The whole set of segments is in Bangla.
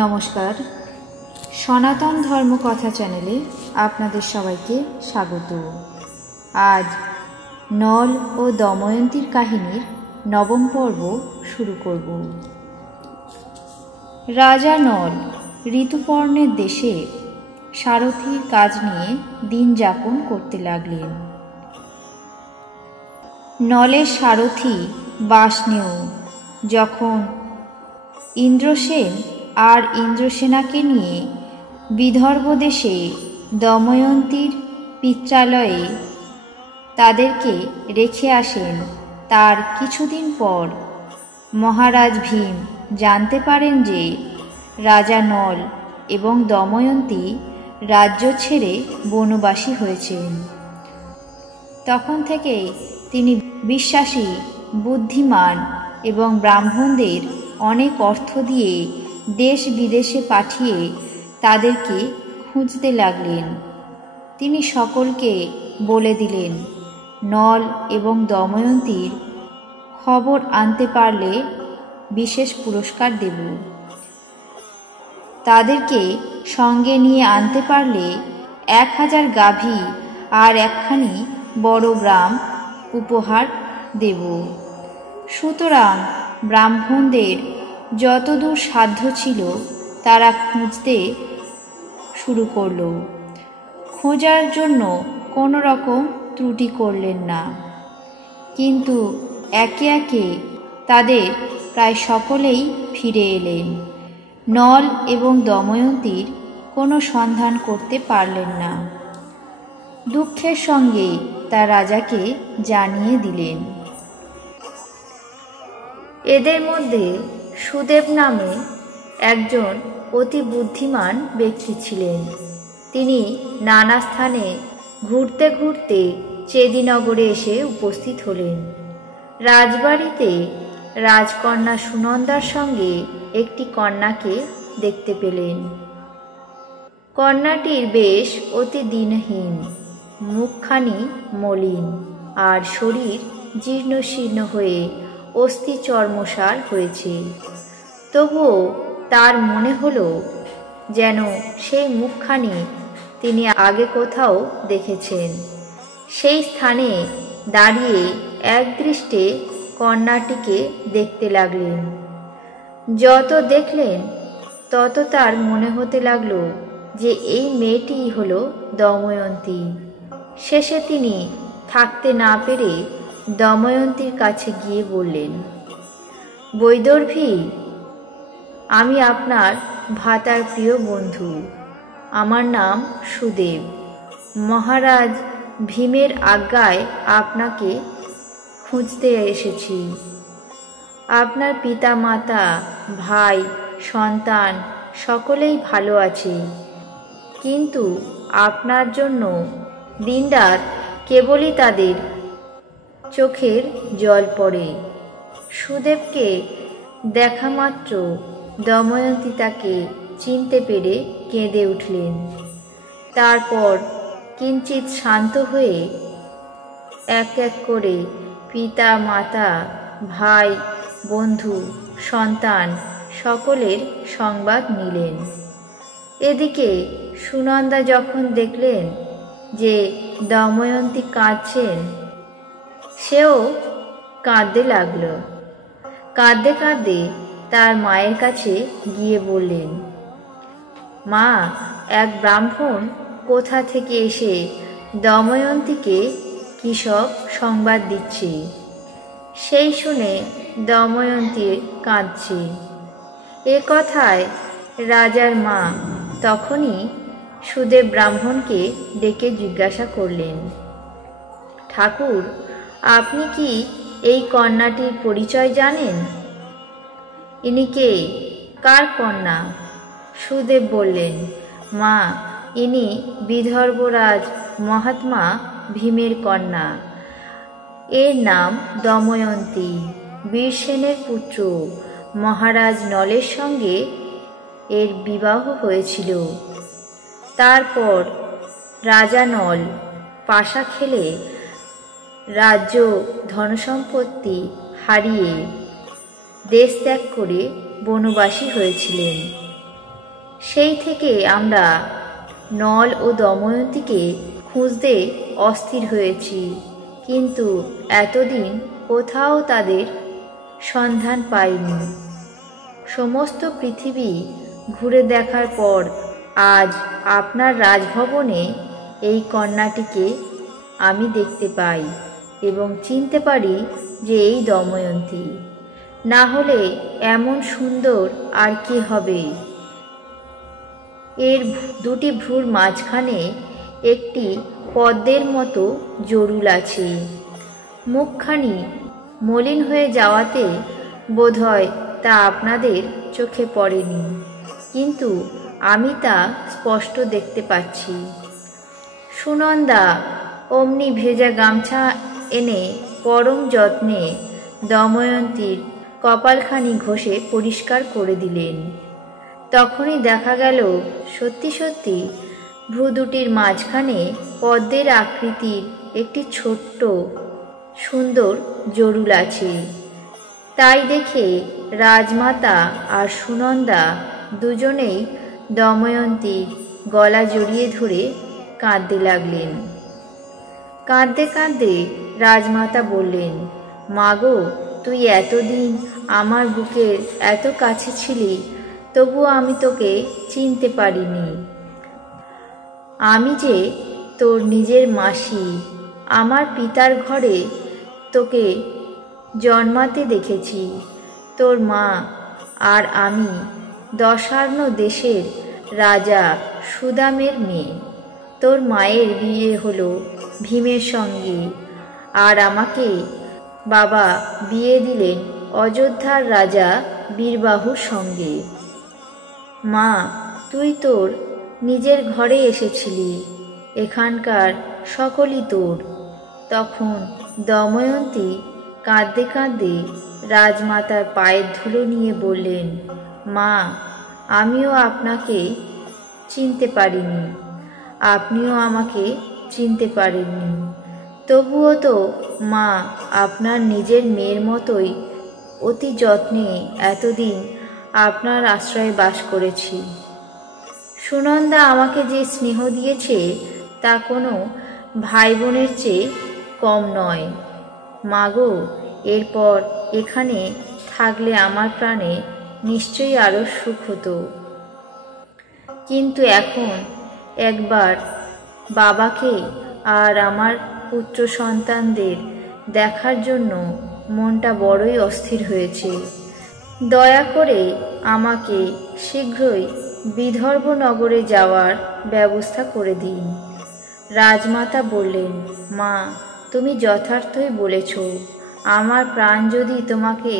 নমস্কার, সনাতন ধর্ম কথা চ্যানেলে আপনাদের সবাইকে স্বাগত। আজ নল ও দময়ন্তীর কাহিনীর নবম পর্ব শুরু করব। রাজা নল ঋতুপর্ণের দেশে সারথীর কাজ নিয়ে দিন যাপন করতে লাগলেন। নলের সারথি বাষ্ণেয় যখন ইন্দ্রসেন আর ইন্দ্রসেনাকে নিয়ে বিদর্ভ দেশে দময়ন্তীর পিত্রালয়ে তাদেরকে রেখে আসেন, তার কিছুদিন পর মহারাজ ভীম জানতে পারেন যে রাজা নল এবং দময়ন্তী রাজ্য ছেড়ে বনবাসী হয়েছেন। তখন থেকে তিনি বিশ্বাসী, বুদ্ধিমান এবং ব্রাহ্মণদের অনেক অর্থ দিয়ে দেশ বিদেশে পাঠিয়ে তাদেরকে খুঁজতে লাগলেন। তিনি সকলকে বলে দিলেন, নল এবং দময়ন্তীর খবর আনতে পারলে বিশেষ পুরস্কার দেব। তাদেরকে সঙ্গে নিয়ে আনতে পারলে 1000 গাভী আর একখানি বড় গ্রাম উপহার দেব। সুতরাং ব্রাহ্মণদের যতদূর সাধ্য ছিল তারা খুঁজতে শুরু করল। খোঁজার জন্য কোনো রকম ত্রুটি করলেন না, কিন্তু একে একে তাদের প্রায় সকলেই ফিরে এলেন। নল এবং দময়ন্তীর কোনো সন্ধান করতে পারলেন না। দুঃখের সঙ্গে তা রাজাকে জানিয়ে দিলেন। এদের মধ্যে সুদেব নামে একজন অতি বুদ্ধিমান ব্যক্তি ছিলেন। তিনি নানা স্থানে ঘুরতে ঘুরতে চেদিনগরে এসে উপস্থিত হলেন। রাজবাড়িতে রাজকন্যা সুনন্দার সঙ্গে একটি কন্যাকে দেখতে পেলেন। কন্যাটির বেশ অতি দিনহীন, মুখখানি মলিন আর শরীর জীর্ণশীর্ণ হয়ে অস্থি চর্মসার হয়েছে। তবুও তার মনে হলো যেন সেই মুখখানি তিনি আগে কোথাও দেখেছেন। সেই স্থানে দাঁড়িয়ে একদৃষ্টে কন্যাটিকে দেখতে লাগলেন। যত দেখলেন তত তার মনে হতে লাগলো যে এই মেয়েটিই হলো দময়ন্তী। শেষে তিনি থাকতে না পেরে দময়ন্তীর কাছে গিয়ে বললেন, বৈদর্ভী, আমি আপনার ভ্রাতার প্রিয় বন্ধু। আমার নাম সুদেব। মহারাজ ভীমের আজ্ঞায় আপনাকে খুঁজতে এসেছি। আপনার পিতা মাতা, ভাই, সন্তান সকলেই ভালো আছে, কিন্তু আপনার জন্য দিনরাত কেবলই তাদের চোখের জল পড়ে। সুদেবকে দেখা মাত্র দময়ন্তী তাকে চিনতে পেরে কেঁদে উঠলেন। তারপর কিঞ্চিত শান্ত হয়ে এক এক করে পিতা মাতা, ভাই, বন্ধু, সন্তান সকলের সংবাদ নিলেন। এদিকে সুনন্দা যখন দেখলেন যে দময়ন্তী কাঁদছেন, সেও কাঁদতে লাগল। কাঁদতে কাঁদতে তার মায়ের কাছে গিয়ে বললেন, মা, এক ব্রাহ্মণ কোথা থেকে এসে দময়ন্তীকে কী সব সংবাদ দিচ্ছে। সেই শুনে দময়ন্তী কাঁদছে। এ কথায় রাজার মা তখনই সুদেব ব্রাহ্মণকে ডেকে জিজ্ঞাসা করলেন, ঠাকুর, আপনি কি এই কন্যাটির পরিচয় জানেন? ইনি কে? কার কন্যা? সুদেব বললেন, মা, ইনি বিদর্ভরাজ মহাত্মা ভীমের কন্যা। এর নাম দময়ন্তী। বীরসেনের পুত্র মহারাজ নলের সঙ্গে এর বিবাহ হয়েছিল। তারপর রাজা নল পাশা খেলে রাজ্য ধনসম্পত্তি হারিয়ে দেশ ত্যাগ করে বনবাসী হয়েছিলেন। সেই থেকে আমরা নল ও দময়ন্তীকে খুঁজতে অস্থির হয়েছি, কিন্তু এতদিন কোথাও তাদের সন্ধান পাইনি। সমস্ত পৃথিবী ঘুরে দেখার পর আজ আপনার রাজভবনে এই কন্যাটিকে আমি দেখতে পাই এবং চিনতে পারি যে এই দময়ন্তী। না হলে এমন সুন্দর আর কি হবে। এর দুটি ভ্রুর মাঝখানে একটি পদ্মের মতো জরুল আছে। মুখখানি মলিন হয়ে যাওয়াতে বোধহয় তা আপনাদের চোখে পড়েনি, কিন্তু আমি তা স্পষ্ট দেখতে পাচ্ছি। সুনন্দা অমনি ভেজা গামছা এনে পরম যত্নে দময়ন্তীর কপালখানি ঘষে পরিষ্কার করে দিলেন। তখনই দেখা গেল সত্যি সত্যি ভ্রু দুটির মাঝখানে পদ্মের আকৃতির একটি ছোট্ট সুন্দর জরুল আছে। তাই দেখে রাজমাতা আর সুনন্দা দুজনেই দময়ন্তীর গলা জড়িয়ে ধরে কাঁদতে লাগলেন। কাঁদতে কাঁদতে রাজমাতা বললেন, মাগো, তুই এতদিন আমার বুকের এত কাছে ছিলি, তবুও আমি তোকে চিনতে পারিনি। আমি যে তোর নিজের মাসি, আমার পিতার ঘরে তোকে জন্মাতে দেখেছি। তোর মা আর আমি দশার্ণ দেশের রাজা সুদামের মেয়ে। তোর মায়ের বিয়ে হলো ভীমের সঙ্গে, আর আমাকে বাবা বিয়ে দিলেন অযোধ্যার রাজা বীরবাহুর সঙ্গে। মা, তুই তোর নিজের ঘরে এসেছিলি, এখানকার সকলই তোর। তখন দময়ন্তী কাঁদতে কাঁদতে রাজমাতার পায়ের ধুলো নিয়ে বললেন, মা, আমিও আপনাকে চিনতে পারিনি, আপনিও আমাকে চিনতে পারেননি। তবুও তো মা, আপনার নিজের মেয়ের মতোই অতি যত্নে এতদিন আপনার আশ্রয়ে বাস করেছি। সুনন্দা আমাকে যে স্নেহ দিয়েছে তা কোনো ভাই বোনের চেয়ে কম নয়। মাগো, এরপর এখানে থাকলে আমার প্রাণে নিশ্চয়ই আরও সুখ হতো, কিন্তু এখন একবার বাবাকে আর আমার পুত্র সন্তানদের দেখার জন্য মনটা বড়ই অস্থির হয়েছে। দয়া করে আমাকে শীঘ্রই বিদর্ভ নগরে যাওয়ার ব্যবস্থা করে দিন। রাজমাতা বললেন, মা, তুমি যথার্থই বলেছ। আমার প্রাণ যদি তোমাকে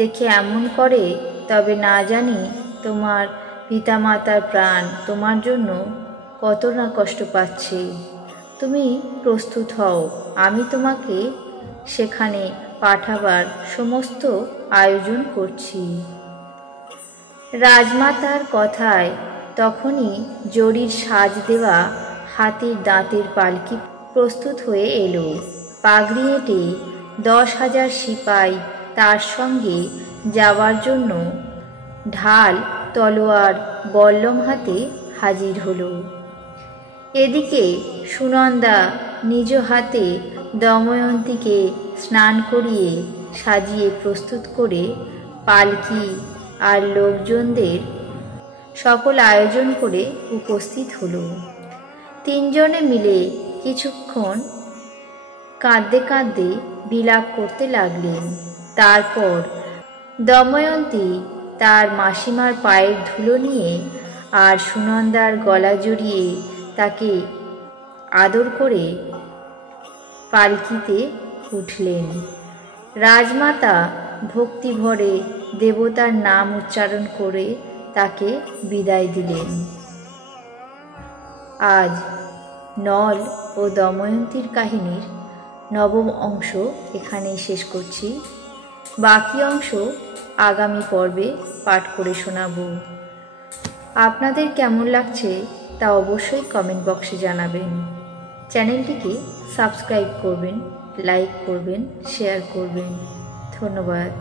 দেখে এমন করে, তবে না জানি তোমার পিতামাতার প্রাণ তোমার জন্য কত না কষ্ট পাচ্ছে। তুমি প্রস্তুত হও, আমি তোমাকে সেখানে পাঠাবার সমস্ত আয়োজন করছি। রাজমাতার কথায় তখনই জরির সাজ দেওয়া হাতির দাঁতের পালকি প্রস্তুত হয়ে এলো। পাগড়ি এঁটে 10,000 সিপাই তার সঙ্গে যাওয়ার জন্য ঢাল, তলোয়ার, বল্লম হাতে হাজির হলো। এদিকে সুনন্দা নিজ হাতে দময়ন্তীকে স্নান করিয়ে সাজিয়ে প্রস্তুত করে পালকি আর লোকজনদের সকল আয়োজন করে উপস্থিত হলো। তিনজনে মিলে কিছুক্ষণ কাঁদতে কাঁদতে বিলাপ করতে লাগলেন। তারপর দময়ন্তী তার মাসিমার পায়ের ধুলো নিয়ে আর সুনন্দার গলা জড়িয়ে তাকে আদর করে পালকিতে উঠলেন। রাজমাতা ভক্তিভরে দেবতার নাম উচ্চারণ করে তাকে বিদায় দিলেন। আজ নল ও দময়ন্তীর কাহিনীর নবম অংশ এখানেই শেষ করছি। বাকি অংশ আগামী পর্বে পাঠ করে শোনাব। আপনাদের কেমন লাগছে তা অবশ্যই কমেন্ট বক্সে জানাবেন। চ্যানেলটিকে সাবস্ক্রাইব করবেন, লাইক করবেন, শেয়ার করবেন। ধন্যবাদ।